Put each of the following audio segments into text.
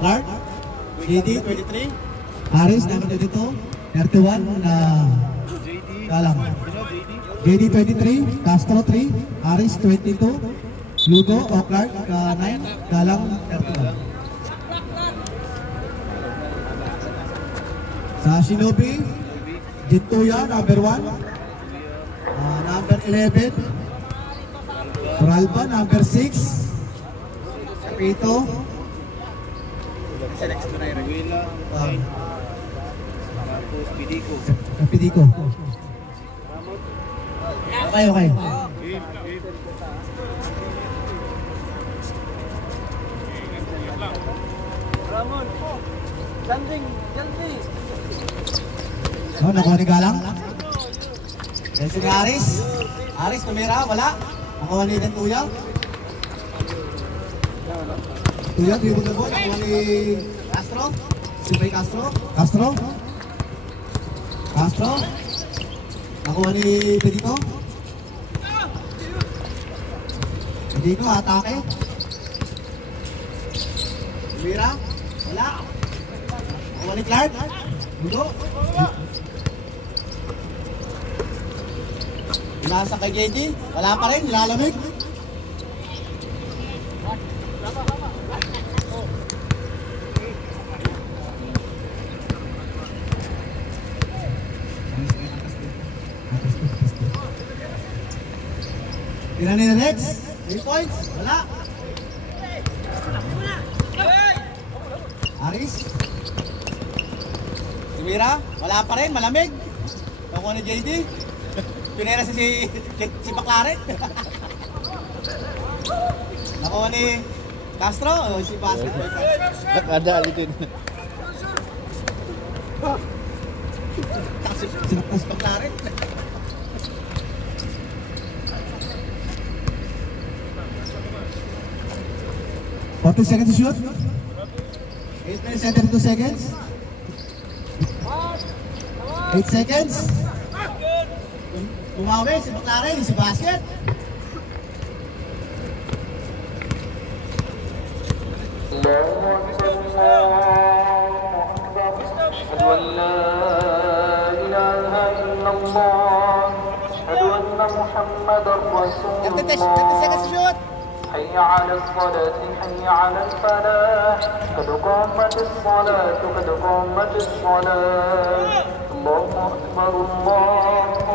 Clark. JD, 23. Aris, number 22. 31 na Galang. JD, 23. Castro, 3. Aris, 22. Lugo o Clark, 9. Galang, 31. Sa Shinobi, Jintuya, number 1. Number 11. Coralba, number 6. Sapito. Select mo na yung Reguila. Tapos Pidico. Pidico. Okay, okay. Ramon, landing, landing. So, nakuha ni Galang. Then si Aris. Aris, tumira, wala. Nakuha ni Tuya. Tuya, dribble the ball. Nakuha ni Castro. Si Bay Castro. Castro. Castro. Nakuha ni Pidico. Pidico, atake. Tumira, wala. Nakuha ni Clark. Lugo. Nasa kay JD, wala pa rin, nilalamig. Tira ni Rex, 3 points, wala. Aris. Tumira, wala pa rin, malamig. Nakuha ni JD. Pinera si Baclaret. Nakuha ni Castro o si Basket. Nakadali din. Si Baclaret. Forty seconds to shoot. 8 minutes and 32 seconds. 8 seconds. Tumawi si Baclaret, si Basket. أشهد أن لا إله إلا الله أشهد أن محمدا رسول الله حي على الصلاة حي على الفلاح قد قامت الصلاة قد قامت الصلاة الله أكبر الله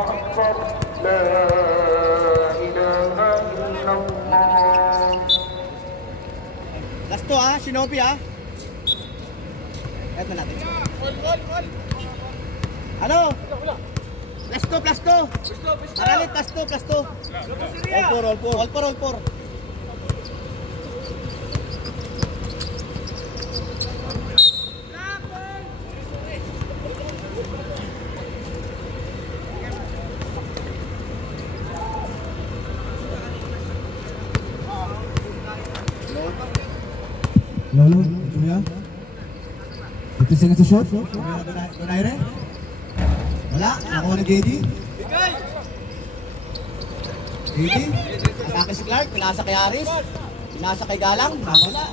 أكبر لا إله إلا الله. Last to Shinobi Eto natin. Ano? Plus 2. Aralit, plus 2. All 4. Lolo, Tuya. 50 seconds to shoot. Donaire. Wala, nakuha ni JD. JD. Atake si Clark, pinasa kay Aris. Pinasa kay Galang, wala.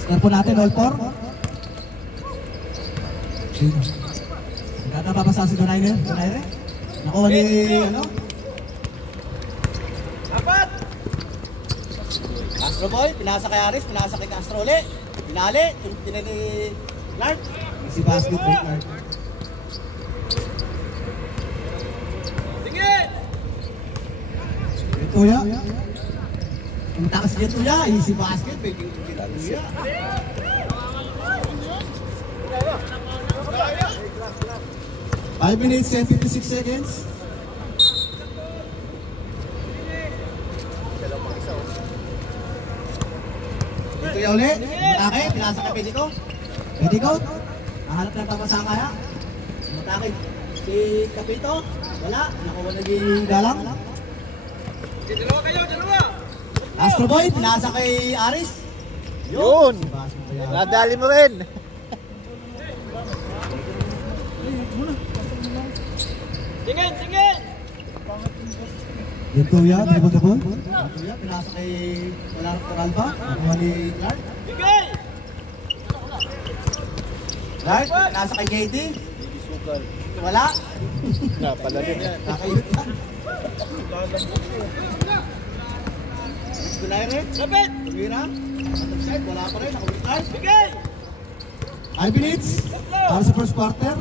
Score po natin, all 4. Gata papasa si Donaire. Nakuha ni ano? Apat! Castro boy, pinasa kay Aris, pinasa kay Castro ulit. Pinali, pinali Clark. Si Basket boy Clark. Sige! Tuya. Ang takas niya Tuya, si Basket boy Tuya. 5 minutes and 56 seconds. Tuya ulit. Matake, pinasa kay Pidico. Nahanap lang papasa kaya. Matake. Si Capito, wala. Nakuha naging Galang. Dalawa kayo, dalawa! Astro Boy, pinasa kay Aris. Yun! Nadali mo rin! Tingin, tingin! Yung Tuya, dribble the ball. Yung Tuya, pinasa kay Alba. Nakuha ni Clark. Bigay! Clark, pinasa kay JD. Sukal. Wala. Napalalim yan. Nakayot lang. Gulaire. Lapit! Tumira. Side, wala pa rin. Nakawin Clark. Bigay! 5 minutes. Para sa first quarter.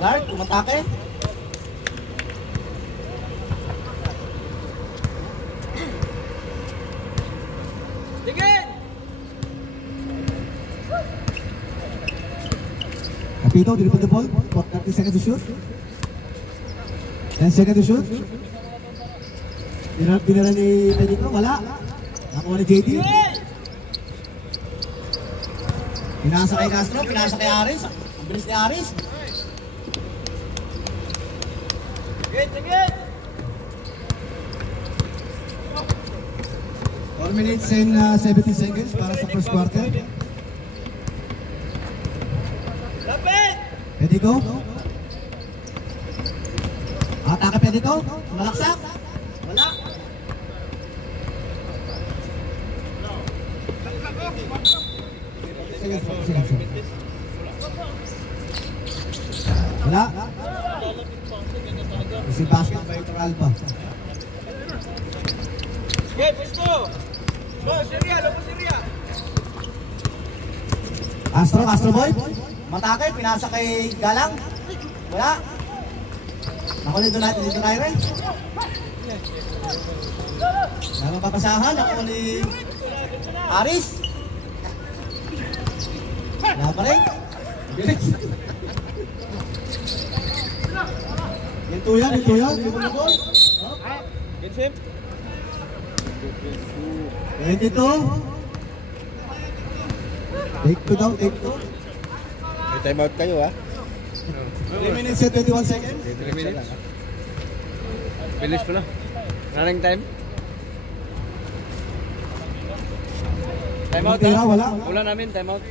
Clark, umatake. Tingin! Capito, dribble the ball. 30 seconds to shoot. 10 seconds to shoot. Binara ni Pedito, wala. Nakuha ni JD. Pinasa kay Castro, pinasa kay Aris. Ang bilis ni Aris. Tingin, tingin! 4 minutes and 70 seconds para sa first quarter. Lapit! Pedito. Atake Pedito. Malaksak. Wala. Sige. Wala. Si basket by Alba. Sige, pwesto! Go, Syria, loko Syria! Astro boy. Matake, pinasa kay Galang. Wala. Nakuha dito na rin. Nalang papasahan, nakuha ni Aris. Wala pa rin. Bilis. Yung Tuya. Yung ball. Gensip? 22. Take two daw, take two. May time out kayo ha? 3 minutes and 21 seconds. 3 minutes. Bilis ko na. Running time? Time out Tira, wala. Wala namin, time out.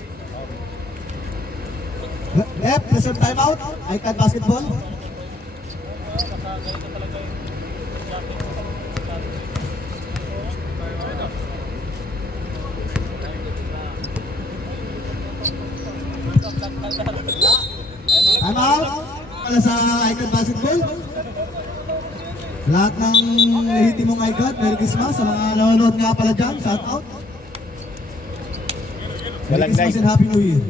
Left, reserve timeout. Icon basketball. Time out. Para sa Icon basketball. Lahat ng lehitimong Icon, Merry Christmas sa mga nanonood nga pala dyan. Shout out. Merry Christmas and Happy New Year.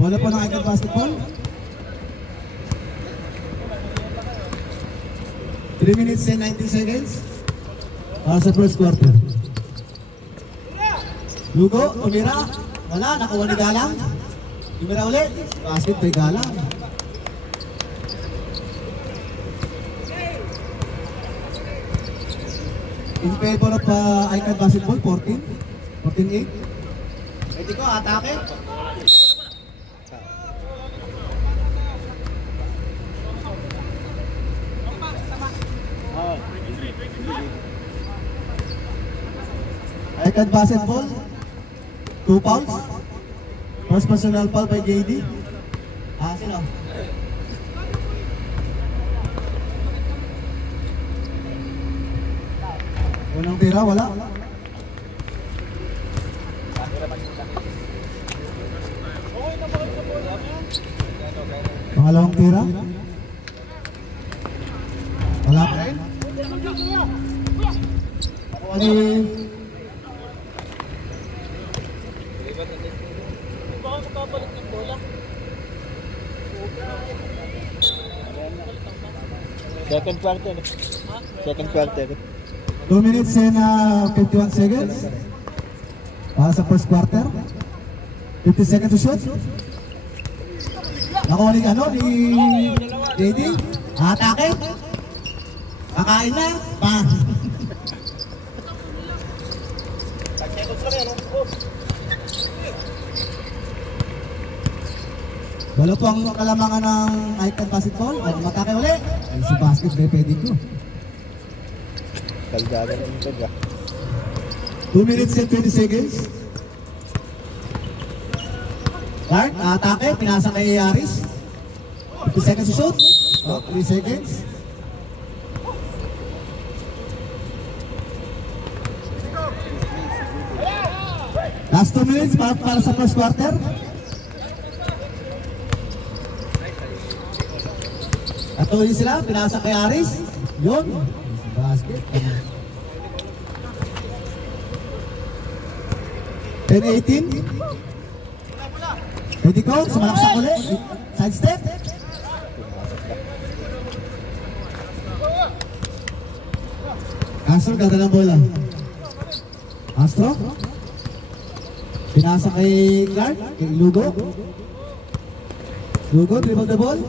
Bola po ng Icon basketball. 3 minutes and 90 seconds para sa first quarter. Lugo, tumira. Wala, nakuha ni Galang. Tumira ulit. Basket by Galang. In favor of Icon basketball, 14. 14-8. Pwede ko, atake. Icon basketball, 2 fouls. First personal foul by JD. Sino? Unang tira, wala. Pangalawang tira. Wala pa rin. Ako ni... Second quarter. Second quarter. 2 minutes and 51 seconds para sa first quarter. 50 seconds to shoot. Nakuha ni JD. Atake. Kakain na. Pa. Wala po ang kalamangan ng Icon basketball. Matake ulit. Ay, si basket by Pedito. Kaldagan ito ba? 2 minutes and 20 seconds. Clark, atake, pinasa kay Aris. 50 seconds to shoot. Oh, 3 seconds. Last 2 minutes para sa first quarter. Atuloy sila, pinasa kay Aris. Yun. Basket. 10-18. Pwede ko, sumalaksak ulit. Side step. Castro, ganda ng bola. Castro. Pinasa kay Clark, kay Lugo. Lugo, dribble the ball.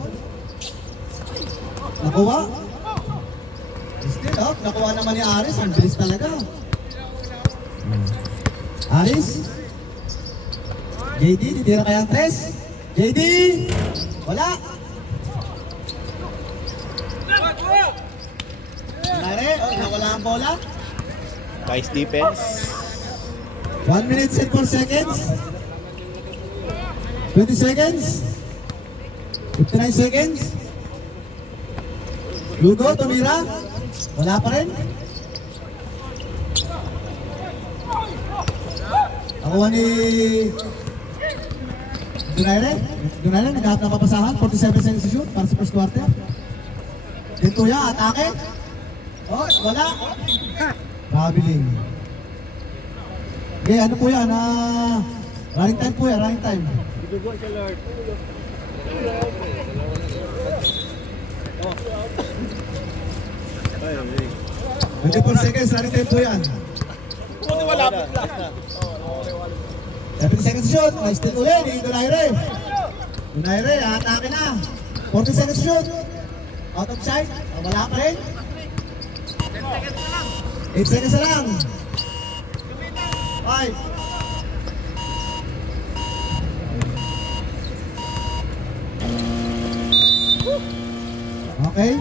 Nakuha. Still up, nakuha naman ni Aris. Ang bilis talaga. Aris. JD, titira kaya ang tres. JD! Wala. Nare, nawala ang bola. Nice defense. 1 minute and 4 seconds. 20 seconds. 59 seconds. Lugo, tumira. Wala pa rin. Nakuha ni Donaire. Donaire, naghahanap ng papasahan. 47 seconds to shoot para sa first quarter. Dintuya, atake. Oh, wala. Traveling. Okay, ano po yan? Running time po yan, running time. 24 seconds, running time po yan. 70 seconds shoot, may still ulit ni Donaire. Donaire, atake na. 40 seconds shoot. Out of sight, wala pa rin. 8 seconds na lang. 5. Okay.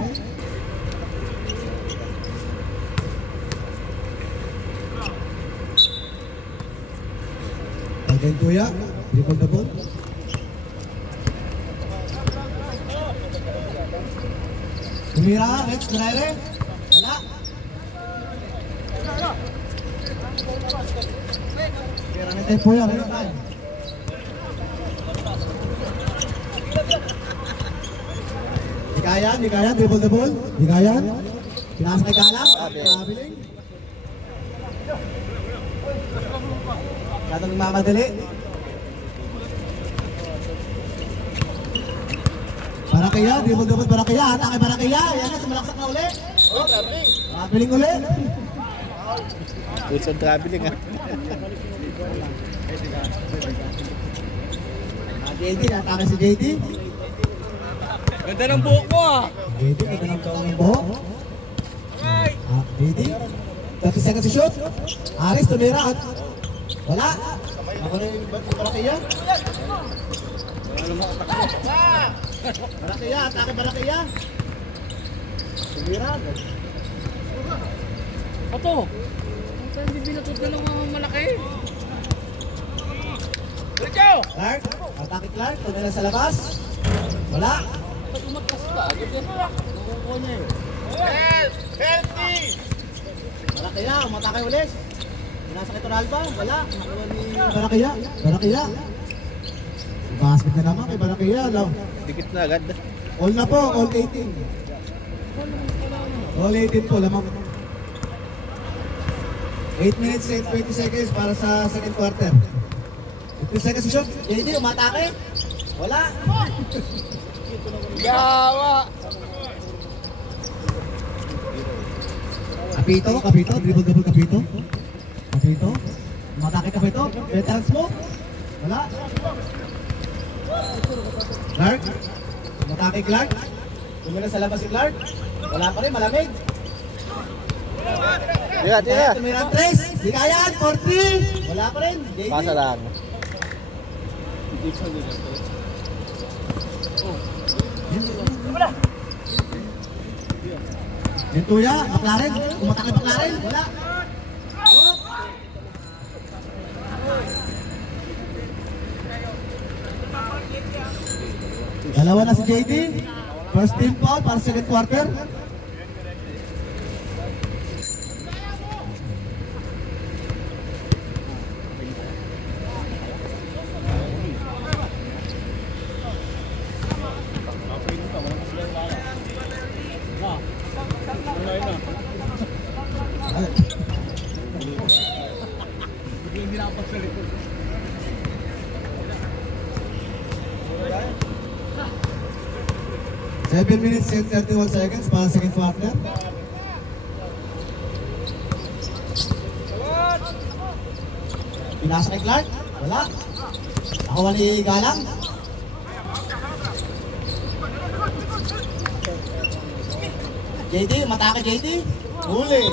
Again, Tuya. Triple the ball. Tumira, next, Donaire. Wala. Kira natin po yan. Di kaya, dribble the ball. Di kaya. Pinasa kay Galang. Pabiling. Masyadong mamadali. Barakaya, dribble the ball. Barakaya, atake Barakaya. Yan na, sumalaksak na uli. Pabiling uli. Good traveling ah. JD, natake si JD. Ganda ng buhok mo ah. JD, ganda ng buhok. JD, 30 seconds to shoot. Aris, tumira. Wala. Ako na yung Barakaya. Barakaya, atake Barakaya. Tumira. Oto. Saan hindi binatot na lang mga malaki? Clark, atake Clark, tumira sa labas. Wala. Pag umatras ka, agad nakukuha niya eh. Healthy! Barakaya, umatake ulit. Pinasa kay Toralba, wala. Nakuha ni Barakaya. Barakaya. Basket na naman kay Barakaya. Dikit na agad. All na po, all 18. All 18 po, lamang. 8 minutes and 20 seconds para sa second quarter. 50 seconds shot. JD, umatake. Wala. Yawa! Kapito, dribble double Kapito. Kapito. Umatake Kapito. Veteran smoke. Wala. Clark. Umatake Clark. Tumira sa labas si Clark. Wala pa rin, malamig. Tira. Tumira 3. Di kaya, 4-3. Wala pa rin. JD. Pasa lang. Yung Tuya, McLaren. Umatake McLaren. Wala. Dalawa na si JD. First team foul para second quarter. Seven minutes and 31 seconds para second quarter. Pinasa kay Clark. Wala. Nakuha ni Galang. JD, mata ka JD. Huli.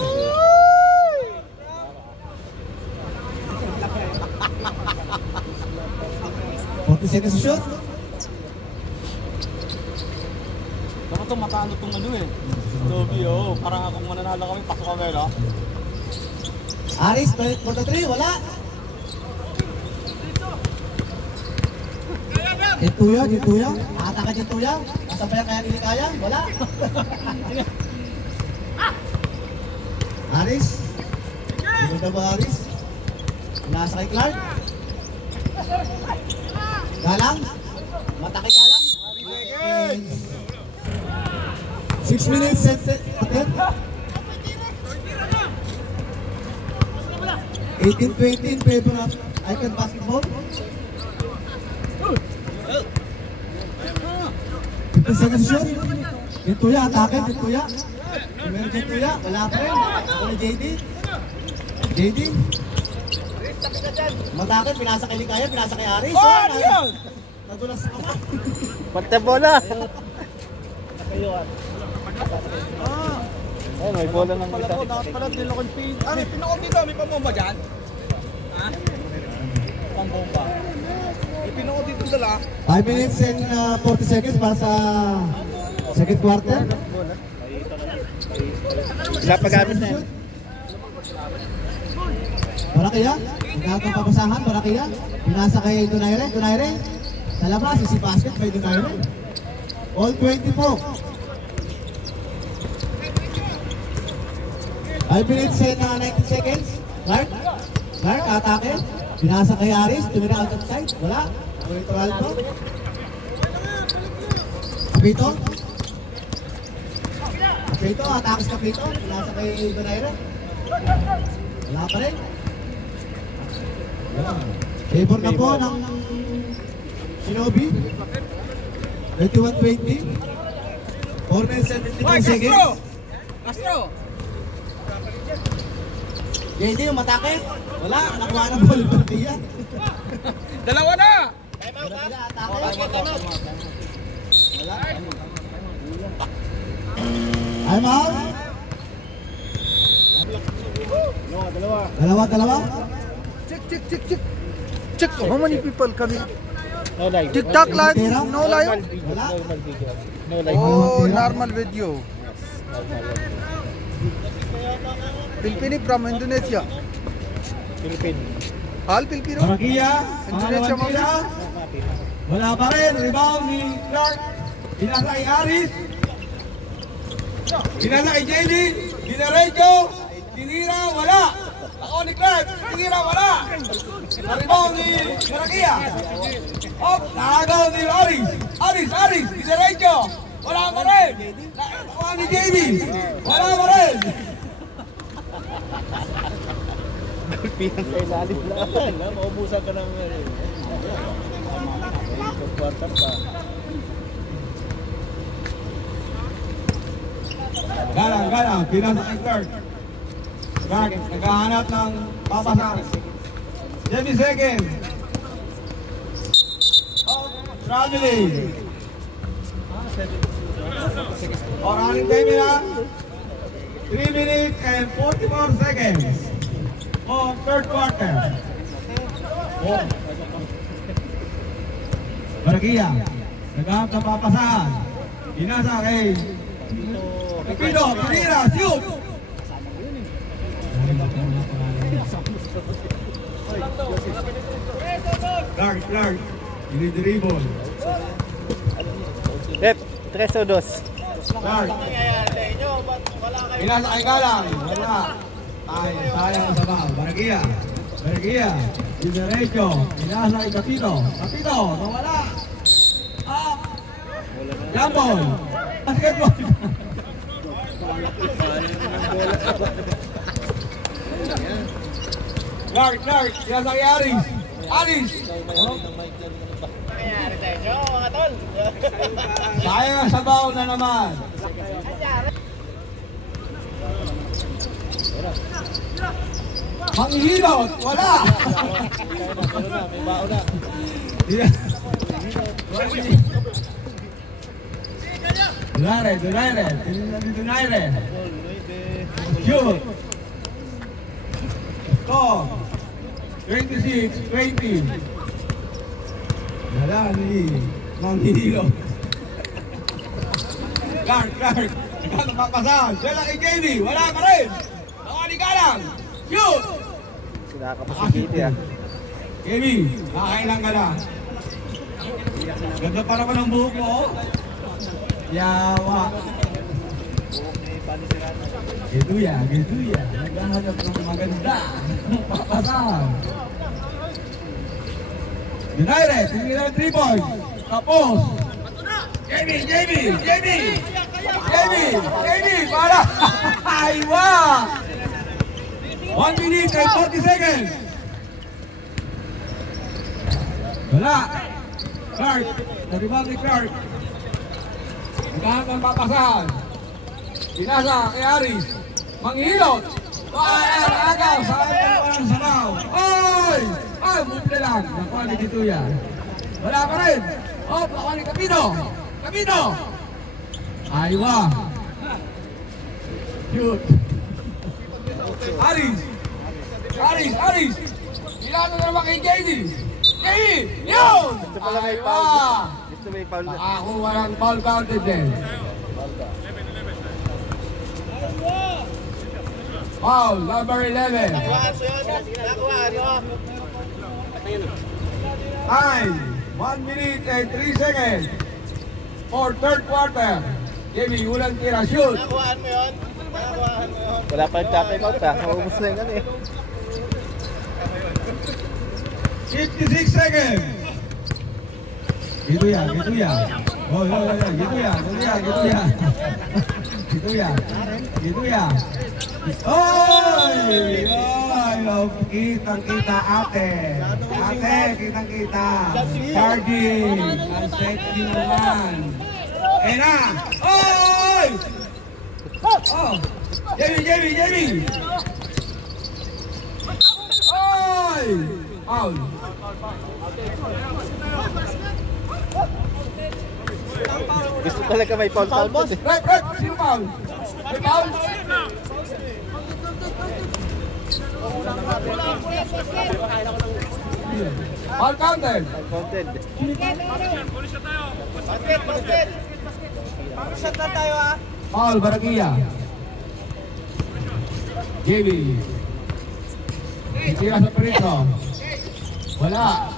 Seconds to shoot. Dapat itong mataano itong ano eh. Lobby oh. Parang akong mananalo kami, pasok kami no? Aris, 43, wala. Jintuya. Ata ka Jintuya. Nasa pa yan kaya nili kaya? Wala. Aris. Hindi na ba Aris? Nasa kay Clark. Galang. Mata kay Galang. 6 minutes set. 18-20 in favor of Icon Basketball. 15 seconds shot. Jintuya, atake, Jintuya. Meron Jintuya, wala pa rin. Wala JD. Matake, pinasa kay Likaya, pinasa kay Aris. Nadulas sa kama. Pagta bola. Ayun, may bola ng kita. Dapat pala tinakon pin. May pinakon dito, may pambomba dyan? Ha? Pambomba. May pinakon dito dala. 5 minutes and 40 seconds para sa second quarter. Wala pa gamit na yan. Barakia, nagkakang papasahan, Barakia. Pinasa kay Donaire. Sa labas, si basket kay Donaire. All 20 po. 5 minutes and 90 seconds. Clark, atake. Pinasa kay Aris, tumira out of sight. Wala. Neutral po. Kapito, atake sa Kapito. Pinasa kay Donaire. Wala pa rin. Favor na po ng Shinobi. 21-20. 4 minutes and 52 seconds. Astro! JD yung matake. Wala, nakuha na ball. Partiya. Dalawa na! I'm out. Dalawa. Check how many people coming? No live. TikTok live? No live? Wala. No live. Oh, normal video. Pilipino from Indonesia. Philippine. All Filipino? Barakia. Indonesia mo ba? Wala pa rin. Rebound ni Clark. Pinasa kay Aris. Pinasa kay JD. Dinarejo. Tinira. Wala. Ako ni Clark. Tinira. Wala. Rebound ni Barakia. Up. Nakagaw ni Aris. Dinarejo. Wala pa rin. Nakuha ni JD. Wala pa rin. Gulpihan sa ilalim lang. Maubusan ka ng quarter pa. Galang. Pinasa kay Clark. Clark. Naghahanap ng papasan. 7 seconds. Traveling. Running time nila. 3 minutes and 44 seconds. On third quarter. Barakia. Naghahanap ng papasan. Pinasa kay Pino. Pinira. Shoot. Clark. You need the rebound. Left. Tres o dos. Guard. Pinasa kay Galang. Wala. Ay, sayang sa bawal. Baragia. Baragia. Di derecho. Pinasa kay Capito. Capito, nawala. Jambol. Basketball. Guard. Pinasa kay Aris. Aris. Sayang sa bawal na naman. Manghihilot, wala. May bao na. Donaire. Shoot. Score. 26-20. Wala ni Manghihilot. Guard. Ikaw napapasahan. Sila kay JB. Wala pa rin. Nakuha ni Galang. Shoot! Sinakapos si Kitty ah. JB, nakakailang ka na. Ganda pa naman ang buhok mo. Yawa. Gitu ya. Naghahanap ng maganda. Papasahan. United, tingin na 3 points. Tapos. JB, para! Aywa! 1 minute and 40 seconds. Wala. Clark. Naribang ni Clark. Naghahanap ng papasahan. Pinasa kay Aris. Manghihilot. Agaw. Saan ka naman ang sabaw? Oy! Ay, mumple lang. Nakuha ni Kituya. Wala pa rin. Nakuha ni Capito. Aywa. Shoot. Aris. Ilan na naman kay JD. Yun! Gusto pala may foul. Gusto may foul na. Nakakuha ng foul counted din. Foul, number 11. Time, 1 minute and 3 seconds for third quarter. JB, ulang tira, shoot. Wala pa yung time out ah. Maubos na yung ano eh. 56 seconds. Gitu ya. Oh, gitu ya. Oy! Kitang-kita ate. Kitang-kita. Charging. Ang safety naman. Na. Oy! Oh! JB! Oy! Foul. Gusto talaga may foul boss. Rep, sino foul? May foul? Foul counted. Counted. Basket. Shot na tayo ah. Foul, Baragia. JB. Tira sa perito. Wala.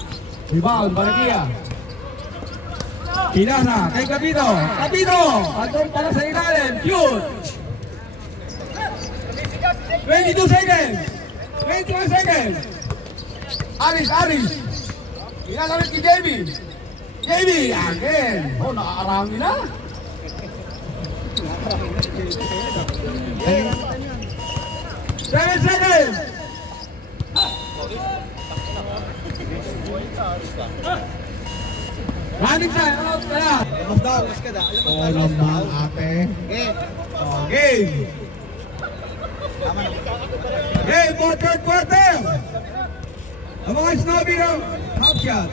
Rebound, Baragia. Pinasa kay Capito. Andun para sa ilalim. Shoot. 22 seconds. Aris. Pinasamit kay JB. Again. Oh, nakakarami na. 7 seconds. Running time, out ka na. Alam ba, ate? Game for third quarter. Ang mga snobby ng half shot.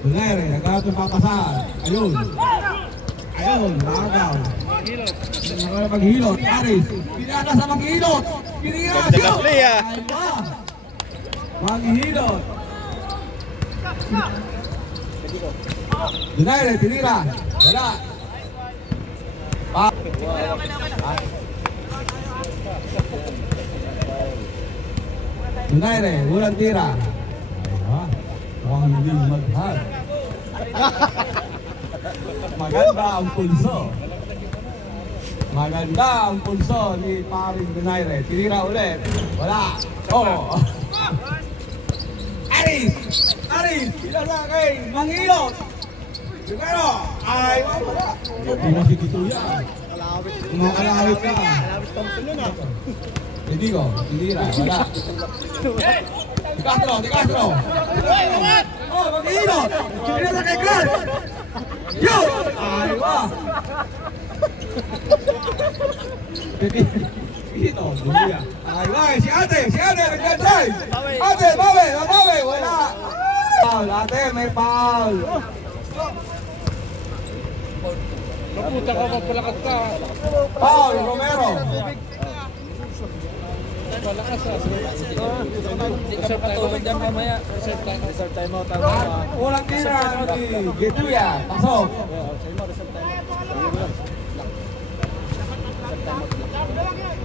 Donaire, nagkakatong papasahan. Ayun, nakagaw. Maghilot, Aris. Pinaka sa maghilot. Pinira, shoot! Maghilot. Donaire, tinira. Wala. Donaire, ulang tira. mukhang hindi maghal. Maganda ang pulso. Maganda ang pulso ni Paring Donaire. Tinira ulit. Wala. Oh. Aris! Aris! Pinasa kay Mangilot! Pero, ay, wala. Hindi si Tituya. Mga kalawit ka. Hindi ko, tinira. Wala. Di Castro! Oh, Mangilot! Pinasa kay Clark! Yun! Ay, wala. Dito, Dunia. Ay, si ate, nagdadrive. Ate, bawi, wala. Foul, ate, may foul. Naputa ka, magpalakas ka. Foul, Romero. Malakas ah. Reserve time dyan mamaya. Reserve time out. Walang tira ni Getuya. Pasok.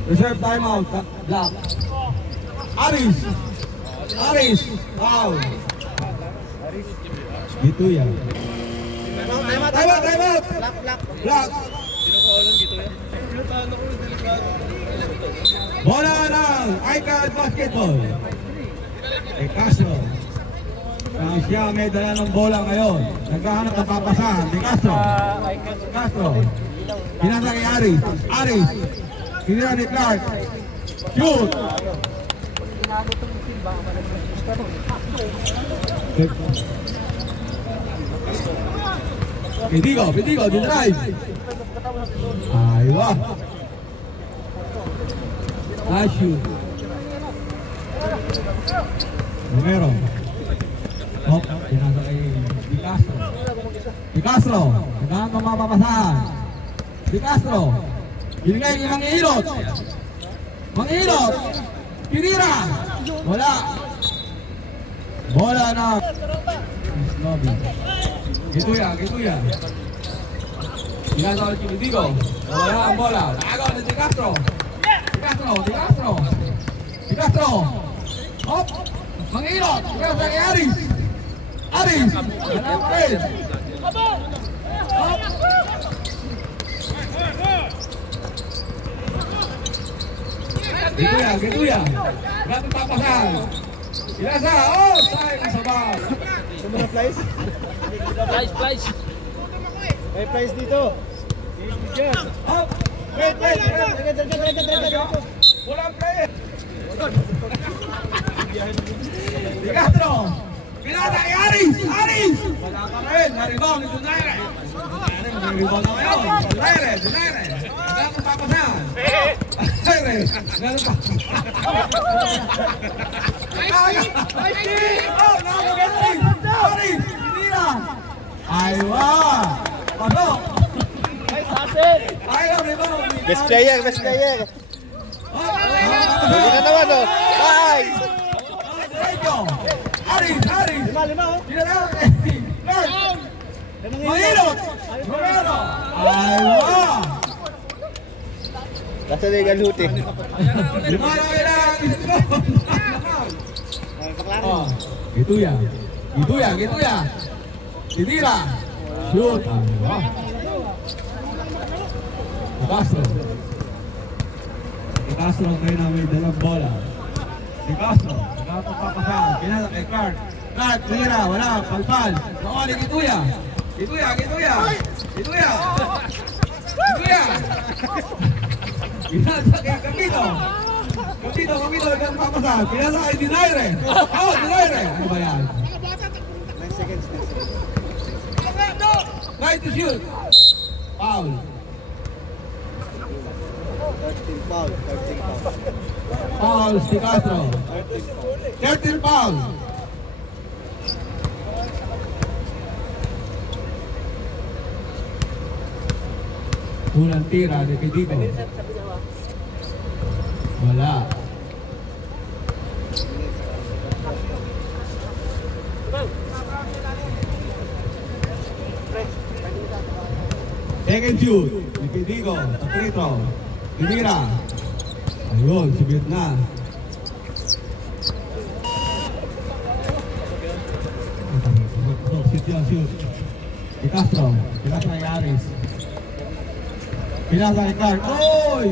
Reserve timeout. Block. Aris. Foul. Getuya. Timeout. Block. Bola ng Icon Basketball. Kay Castro. Siya may dala ng bola ngayon. Naghahanap ng papasahan. Kay Castro. Pinasa kay Aris. Pinasa ni Clark. Shoot! Pitigo, di-drive. Aywa. Nice shoot. Romero. Oh, pinasa kay Di Castro. Naghahanap ng mapapasahan. Di Castro. Binigay ni Mangilot. Pinira. Wala. Bola na. Getuya. Pinasa ulit yung Pitigo. Wala ang bola. Nakagawa ni Di Castro. Di Castro. Hop. Mangilot. Pinasa kay Aris. Wala pa rin. Hop. Getuya. Dapat papasahan. Pinasa. Oh, sayang ang sabaw. Sumuna flies? Flies. May flies dito. Hop. Wait. Walang play. Di Castro. Pinasa kay Aris. Wala pa rin. Naribang ni Donaire. Naribang na ngayon. Donaire. Dapat papasahan. Aris. Aywa. Pasok. Best player. Buli ka naman oh. Bye! Aris. Lima oh. Mangilot. Romero. Aywa. Nasa legal huti. Lima na kailangan. Oh, Getuya. Titira. Shoot. Aywa. Di Castro kayo na may dalang bola. Di Castro. Papasahan. Pinasa kay Clark. Tira. Wala. Palpal. Nakawali Getuya. Pinasa kay Capito. Capito nagpapasahan. Pinasa kay Donaire. Oh, Donaire. Ano ba yan? 9 seconds. Try to shoot. Foul. 13 foul. Foul si Castro. 13 foul. Unang tira ni Pitigo. Wala. Second shoot ni Pitigo. Patrito. Tinira. Ayun, subit na. Yun, shoot. Si Castro kay Aris. Pinasa kay Clark. Oy!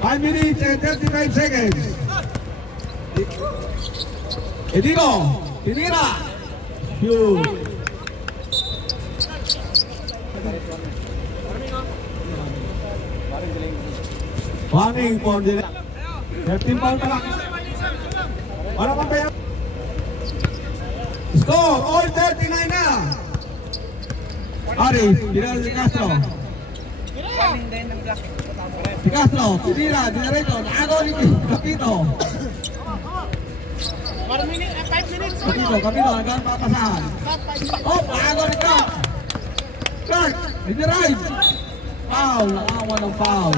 5 minutes and 35 seconds. Edigo, tinira. Shoot. Warning for the 13 ball pa lang. Wala pang kaya. Score, all 39 na. Aris, tinira si Castro. Si Castro, tinira, dinerecho, nakagaw ni Capito. 5 minutes. Capito, hanggang papasahan. Oh, nakagaw ni Clark. Clark, dinerive. Foul, nakawa ng foul.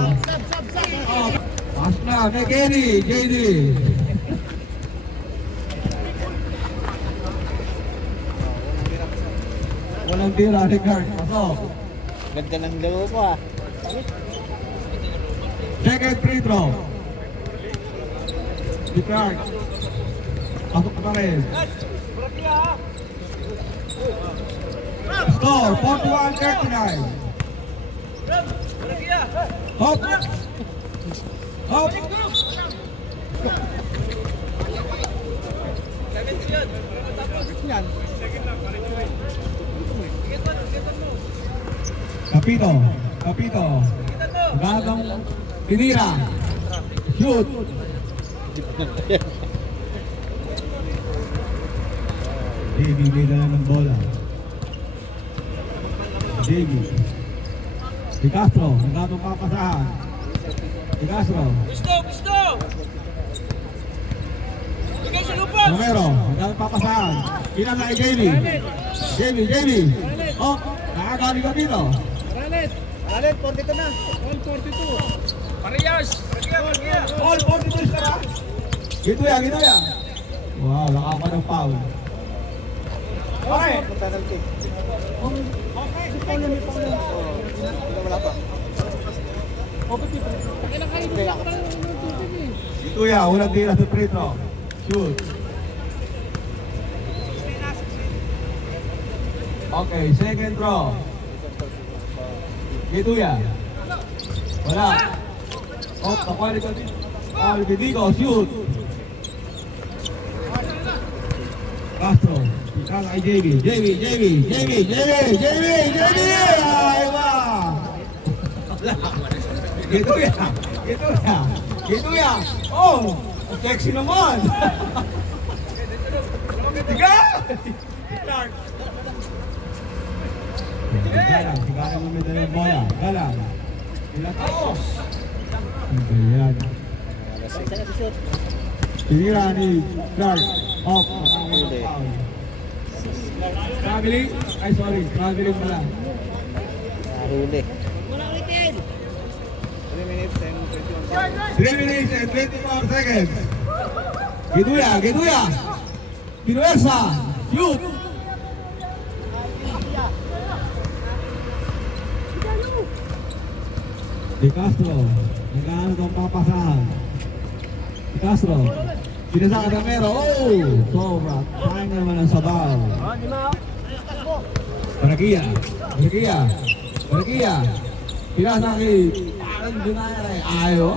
Oh, pass na, may JD. Walang tira ni Clark, pasok. Ganda ng laro ko ah. Second free throw. Si Clark. Pasok pa rin. Score, 41-39. Hop! Hop! Capito. Gagang tinira. Shoot. Bigay na lang ng bola. David. Si Castro, nagkatong papasahan. Si Castro. Gusto! Bigay sa lupa! Romero, nagkatong papasahan. Ilan na kay Jamie. Oh, nakakali ka dito. Alet, 42 na. All 42. Parehas. All 42 na ba? Gitu ya. Wow, nakaka ng foul. Okay. Penalty. Wala pa. Gitu ya, ulang tira sa free throw. Shoot. Okay, second throw. Gitu ya. Wala. Oh, nakuha ka din. Digo, shoot. Castro. Ikang kay JB. Ay, wow. Gitu ya. Oh, sexy naman. Tiga. Galang mo medal ng bola. Galang. Ilatos. Ayan. Tinira ni Clark. Off. Traveling pala. Nahuli. 3 minutes and 24 seconds. Gitu ya. Piruesa. Shoot. Di Castro. Nagkaano itong papasahan. Di Castro. Pinasa ka Romero. Oh! Sobra. Sayang naman ang sabaw. Barakia. Pinasa kay parang Junaya. Ayo.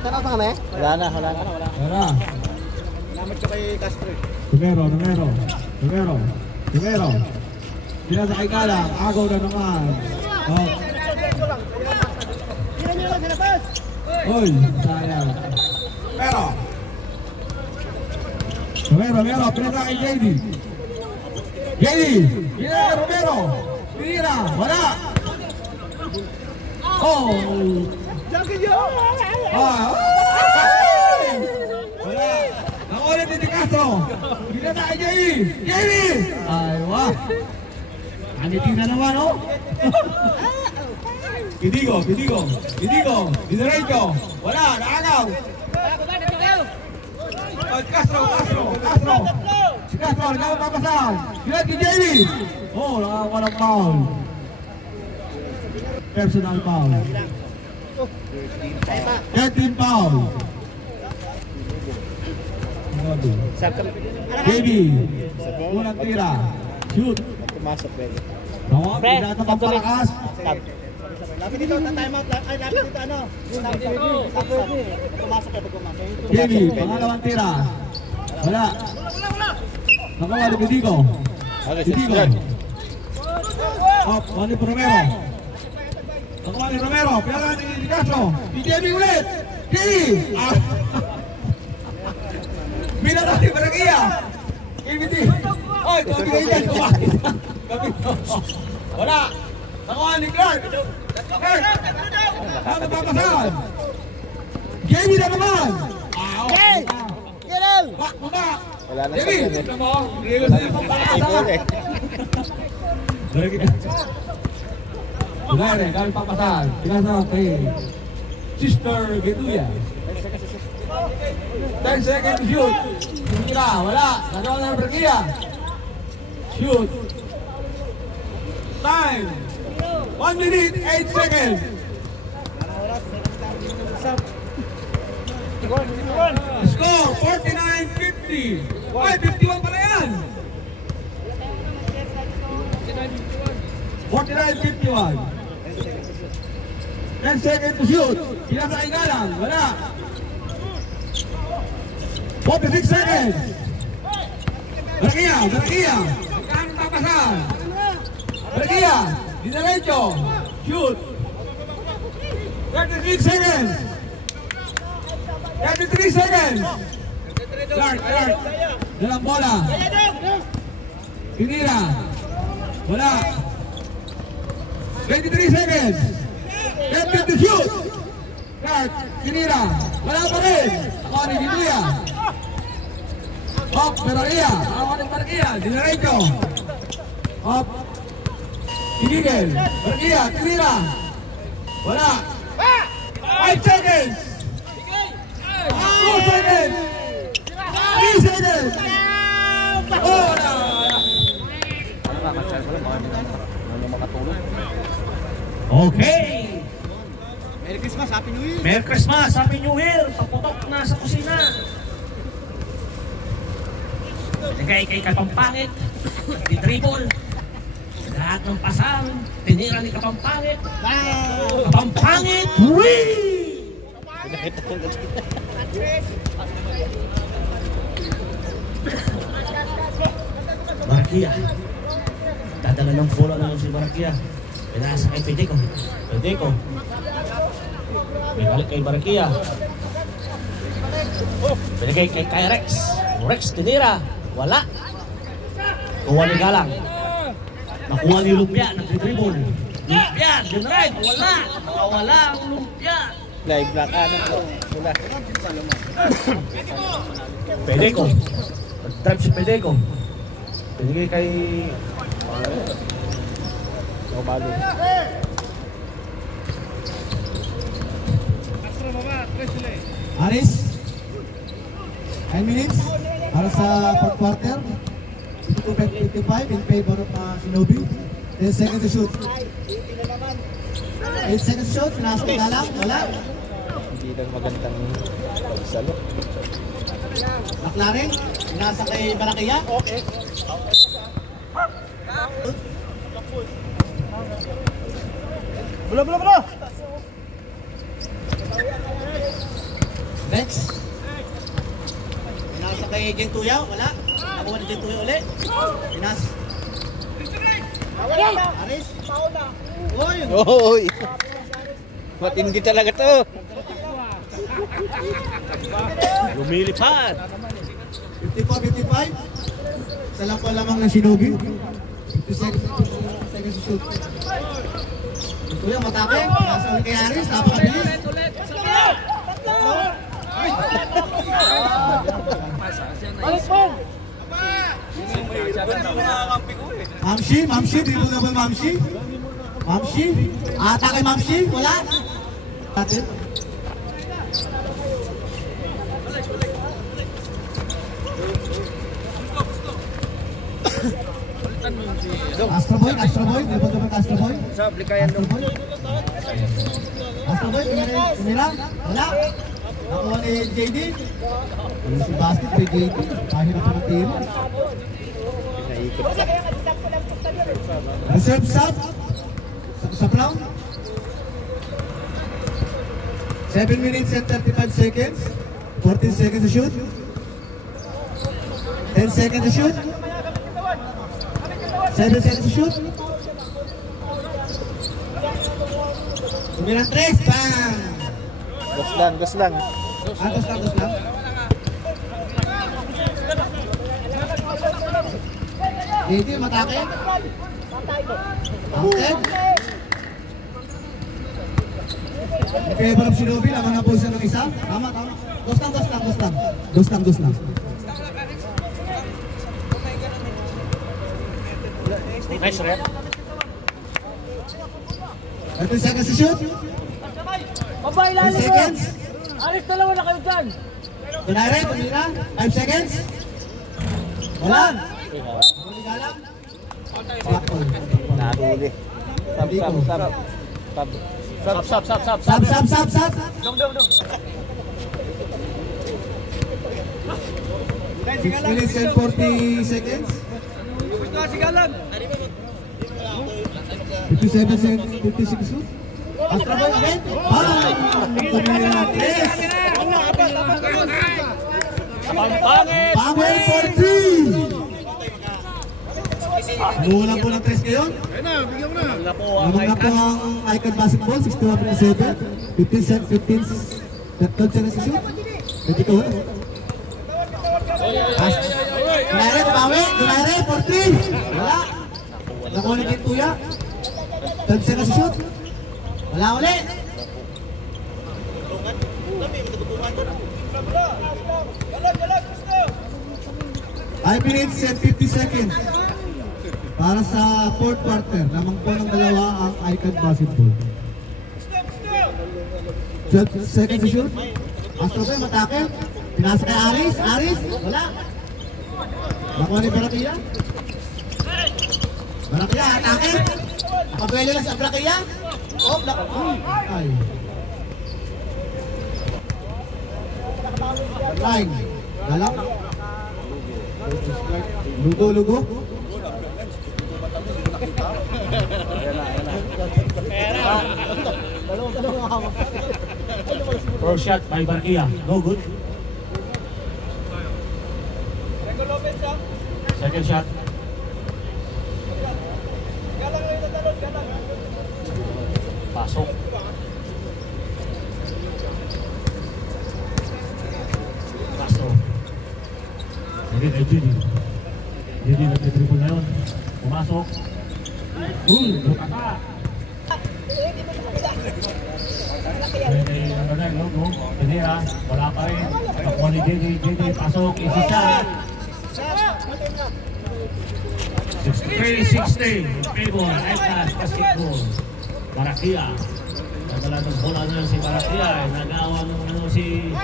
Saan ka kami? Wala na. Tara. Salamat ka kay Castro. Romero. Pinasa kay Galang. Agaw na naman. Oh. Oy, sayang. Romero, pinasa kay JD. Romero. Tira, wala. Oh. Wala. Nakulit ni Castro. Pinasa kay JD. Ay, wah. Anitin na naman, oh. Idigo. Dinerecho. Wala, nakagaw. Castro. Si Castro, nagpapasahan. Pinat kay Jamie. Oh, nakakawa ng foul. Personal foul. 13 foul. Shinobi. JB, unang tira. Shoot. Pumasok pwede. Tawag, pinatang pampalakas. Lapit dito, time out. Ay, lapit dito, ano? Pumasok ka, pumasok. JB, pangalawang tira. Wala. Nakuha ni Bidigo. Bidigo. Up, Manny Romero. Nakuha ni Romero. Piyala ni Castro. Di JB ulit. JB. Binata ni Barangaya. KBT. Oy, tumigay yan. Wala. Nakuha ni Clark. Clark. Napapasan. JB na naman. Okay. Get out! Bak muna. Wala na JB. siya. Ito mo. Rigo sa iyo pampalakas. Lugare, kami papasan. Pinasa kay Sister Getuya. 10 seconds to shoot. Kira, wala. Nagawa na ng Barangaya. Shoot. Time. 1 minute, 8 seconds. Score, 49-50. Ay, 51 pala yan. 49-51. 10 seconds to shoot. Pinasa kay Galang. Wala. 46 seconds. Barangaya. Magkano papasan? Barangaya. Dinaretso. Shoot. 36 seconds. 33 seconds. Clark. Dalang bola. Pinira. Wala. 23 seconds. 10 to shoot. Clark. Pinira. Wala pa rin. Ako ni Ginuya. Hop. Barangaya. Ako ni Barangaya. Dinaretso. Hop. Pinigil. Barangaya. Pinira. Wala. 5 seconds. 2 seconds. 3 seconds. Oh, no. Okay. Merry Christmas, Happy New Year! Merry Christmas, Happy New Year. Paputok na sa kusina. Kay Kapampangit, di dribble. Lahat ng pasang, tinira ni Kapampangit. Kapampangit, wee! Barangaya. Dadala ng bola na si Barangaya. Pinasa kay Pedeco. May balik kay Barangaya. Binigay kay Rex. Rex tinira. Wala. Kuha ni Galang. Nakuha ni Lumpia. Nag-dribble. Lumpia. Dinrive. Wala. Wala ang Lumpia. Live black ano. Wala. Pedeco. Nag-drive si Pedeco. Binigay kay Balo. Aris. 10 minutes. Para sa fourth quarter. 52-55 in favor of Shinobi. 10 seconds to shoot. 8 seconds to shoot. Pinasa kay Galang. Wala. Hindi lang magandang pagsalo. McLaren. Pinasa kay Barangaya. Okay. Bola! Next. Pinasa kay Gentuya. Wala. Nakuha ni Gentuya ulit. Pinas. Aris. Oy! Matindi talaga to. lumilipad. 54-55. Isa lang po lamang ng Shinobi. 50 seconds to shoot. Kuya, matake. Nasa ulit kay Aris. Napakabilis. Mamshi. Dribble double Mamshi. Atake Mamshi. Wala. Natin. Astro Boy, dribble double Astro Boy. Sabi kayan dong. Astro Boy, tumira. Wala. Nakuha ni JD. Si basket kay JD. Kahit na ng tiro. Reserve sub. Sa round. 7 minutes and 35 seconds. 14 seconds to shoot. 10 seconds to shoot. 7 seconds to shoot. Tumirang 3. Bang! Gas lang, gas lang. Dos lang. JD, matake. Angked. In favor of Shinobi, laman na po siya ng isa. Tama. Dos lang. Nice rep. 30 seconds to shoot. Baba, 10 ilalim mo! seconds. Alis, dalawa na kayo dyan! Kunwari, tumira. 5 seconds. Wala. Galang. Nahuli. Sab. Dong. 6 minutes and 40 seconds. Sigalan! 57 seconds, 56 shoot. Astra boy again. Tumira. 3. Power for 3. Lulang po ng 3 ngayon. Lamang na po ang Icon Basketball, 61-57. 15 seconds to shoot. Pwede ko. Kunwari, for 3. Wala. Nakuha na din tuya. 10 seconds to shoot. Wala ulit. Five minutes and 50 seconds. Para sa fourth quarter, lamang po ng dalawa ang Icon Basketball. 12 seconds to shoot. Astro Boy, matake. Pinasa kay Aris, wala. Nakuha ni Barakia. Atake. Nakabuelo na sa Barakia. Ay. Line. Galak. Lugo. First shot by Barquilla. No good. Second shot. Pasok. Castro. Jadi kay Judy. Judy nag-triple na yun. Pumasok. Bukata. Ano na yung logo. Pinira. Wala pa rin. Nakuha ni JD. Pasok. Easy shot. 63-60. Favor. Icon Basketball. Barakia. Nagdala ng bola na si Barakia. Nagawa ng si...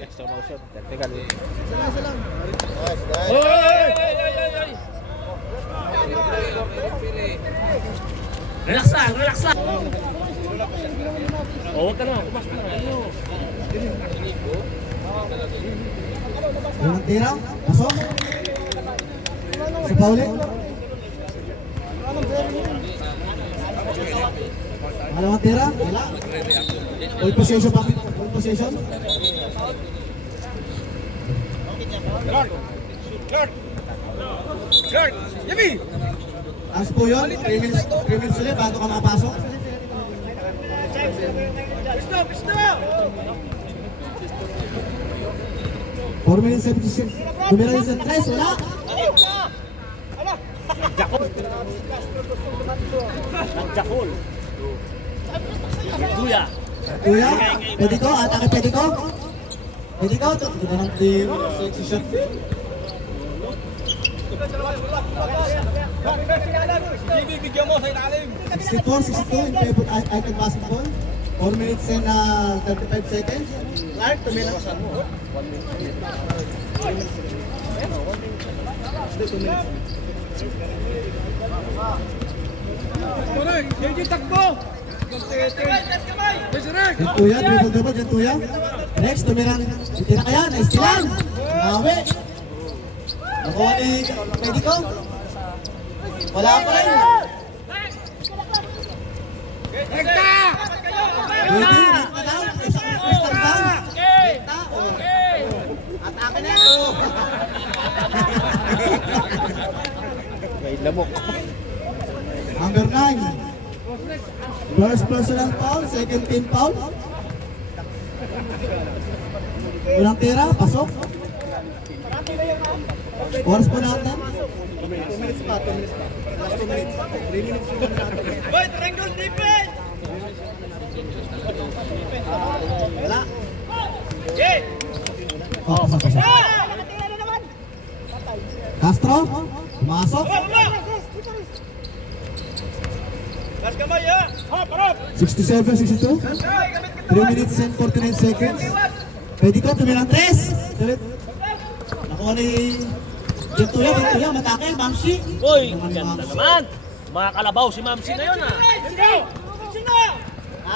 Extra motion. Technical. Relax lang. Huwag ka na. Unang tira. Pasok. Si Pauline. Malawang tira. Wala. All possession. Guard! Yami! As po yun, 3 minutes ulit bago ka makapasok. Stop! 4 minutes 76. Tumira yung sa 3, wala. Nagjakol. Tuya. Pwede ko, atake pwede ko. Pwede ko, ito na ng team, sexy shot. Bigyan mo sa ilalim! 64-62 in favor of Icon Basketball. 4 minutes and 35 seconds. Clark, tumira. JJ takbo! Jentuya, dribble, Jentuya. Next, tumirang. Tira kaya, na-istilan. Nawe. Nakuha ni Medico. Wala pa rin. Pwede, nakadaw. Isang crystal down. Atake na ito. May lamok. Number 9. First personal foul, second team foul. Ulang tira, pasok. Oras po natin. 2 minutes pa. Last 2 minutes. 3 minutes. Boy, triangle defense! Wala. Okay! Pasok. Castro, pumasok. Mas kamay ha! Hop, hop! 67-62. 3 minutes and 49 seconds. Pwede ko, tumirang 3. Nakuha ni Jentuya, matake, Mamsi. Uy, ganda naman. Mga kalabaw si Mamsi na yun, ah.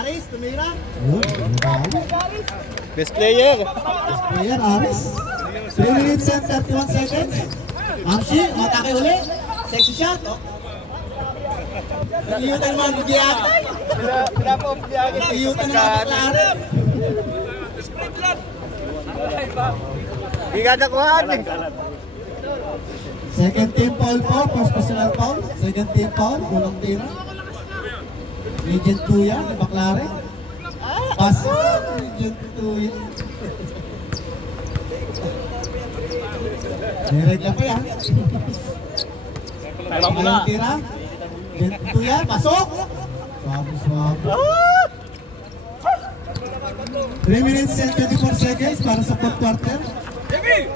Aris, tumira. Best player. Player, Aris. 3 minutes and 31 seconds. Mamsi, matake uli. Sexy shot. Iyutan mo ang bigyan. Iyutan mo ang klaro. Hindi ka nakuhaan. Second team foul po, first personal foul. Second team foul, walang tira. Legend 2 yan, di Baklare. Pass. Legend 2 yan. Niregla pa yan. Walang tira. Legend 2 yan, pasok. Swabo. 3 minutes and 24 seconds para sa fourth quarter. Jimmy!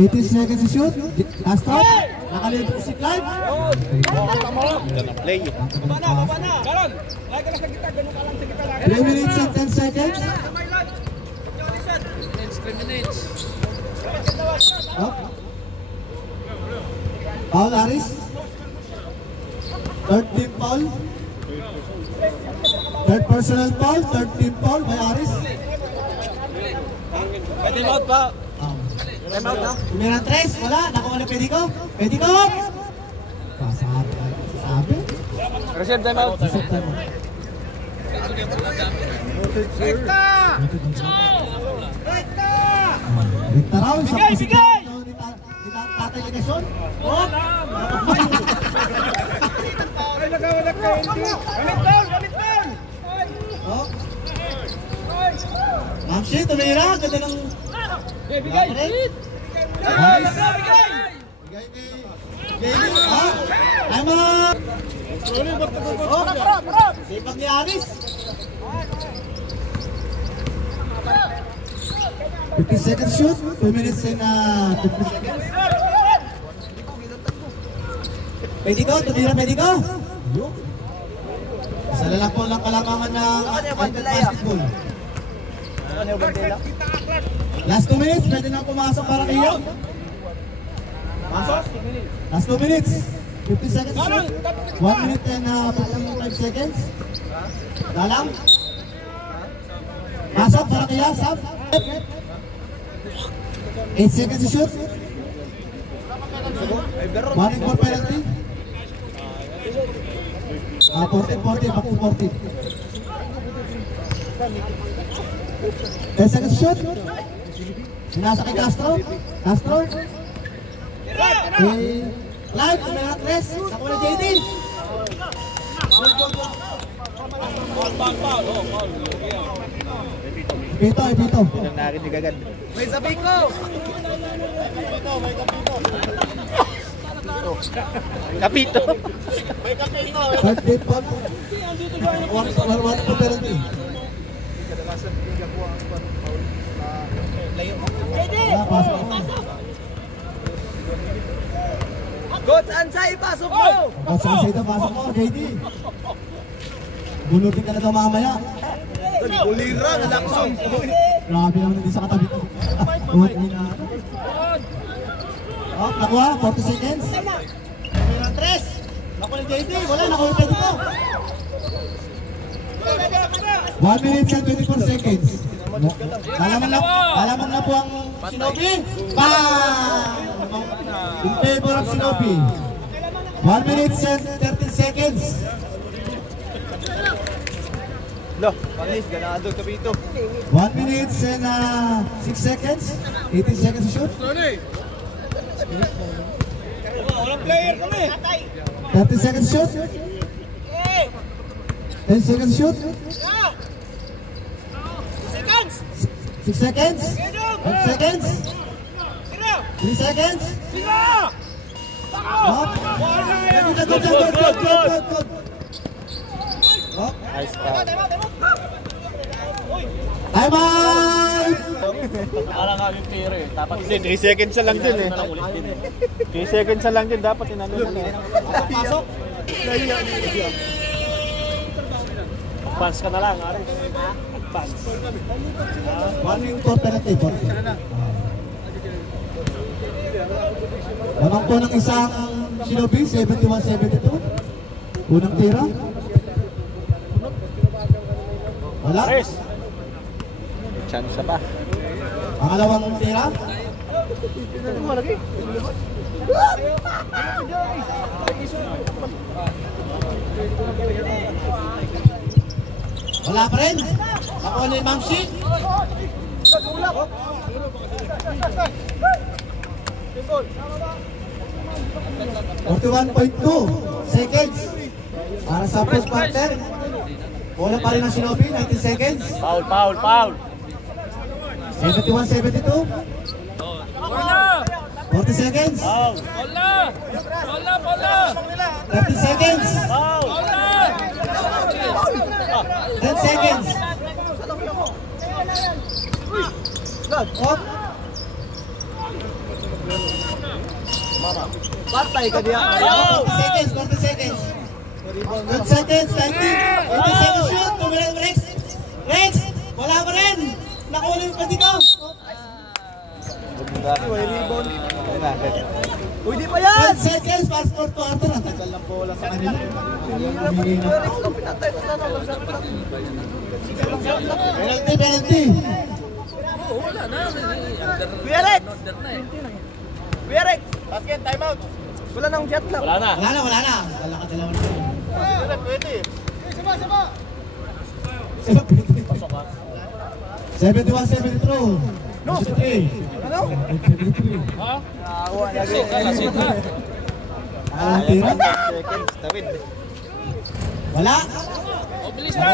18 seconds to shoot. Last stop. Nakalito si Clive. Ganda play. Karon! Lagi ka lang sa kita, ganun ka lang sa kita. 3 minutes and 10 seconds. Up. Foul, Aris. Third team foul. Third personal foul. Third team foul by Aris. Pwede out ba? Time out na. Tumirang 3. Wala. Nakuha na Pedico. Pedico! Sabi. Reserve time out. Reset time out. Rekta! Rekta raw. Bigay, bigay! Ni Tatay Legasyon. Ay, nagawalak ka hindi. Gamit down! Oh. Mamsi, tumira. Ganda ng... Bigay! Nice. Bigay! Game. Time out. Oh, sipag ni Aris. 50 seconds shoot. 2 minutes and 50 seconds. Pedico, tumira Pedico. Sa lalapon lang kalamangan ng basketball. Last 2 minutes, pwede na pumasok para kayo. Last 2 minutes. 50 seconds shoot. 1 minute and 55 seconds. Dalang. Pasok para kayo, Sam. 8 seconds to shoot. 1 and 4 penalty. 14, back to 14. 10 seconds to shoot. Sinasa kay Castro. Castro. Live, tumira 3. Nakuha na JD. Ipito. Ang narinig agad. May sabi ko! Kapito. Third date ball. 1 po penalty. Pasok. Coach Ansay, pasok mo! Pasok sa ito, pasok mo, JD. Bunutin ka na daw mamaya. Ulira, nalaksong! Grabe naman hindi sa katabi. Oh, nakuha, 40 seconds. Tumira 3. Nakuha ni JD, wala, nakuha pa dito. 1 minute and 24 seconds. Alaman na po ang Shinobi. Bang! In favor of Shinobi. 1 minute and 13 seconds. Lo, Panis, ganado ka dito. 1 minute and 6 seconds. 18 seconds to shoot. Walang player kami. 30 seconds to shoot. 10 seconds to shoot. 6 seconds. 5 seconds. 3 seconds. Up. Good. Up. Nice foul. Time out! Parang kami player eh. Dapat Hindi, 3 seconds na lang din eh. 3 seconds na lang din, dapat inano na lang. Pasok. Advance ka na lang, Aris. Advance. 1 minute for penalty. Lamang po ng isang Shinobi, 71-72. Unang tira. Wala. Aris! Chance pa. Pangalawang tira. Wala pa rin. Ako ni Mamsi. seconds para sa first quarter. Bola pa rin ang Shinobi, 19 seconds. Foul. 71-72. 40 seconds. Foul. 30 seconds. Foul. 10 seconds. Off. Patay ka diya. 40 seconds. 10 seconds, 19. 20 seconds shoot. Tumilang Rex. Rex, wala pa rin. Nakuha pa dito. Uy, di pa yan! 10 seconds, fast forward quarter. Ang tagal ng bola sa kanila. Penalty. Kuya Rex! Basket, time out! Wala nang shot lang. wala na. Wala na. Wala ka dalawa na. Pwede. 71-72. No. 73. Ano? 73. Tira. Seconds, David. Wala. Bilis na.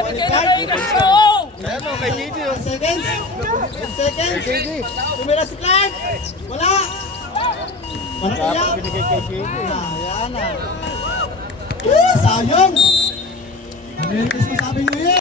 Ano, kay JD. 10 seconds. 10 seconds. Tumira si Clark. Wala. Parang Dapat iyak. binigay kay JD. Ayan na. Sayang. Amerikas mo sabi nyo yan.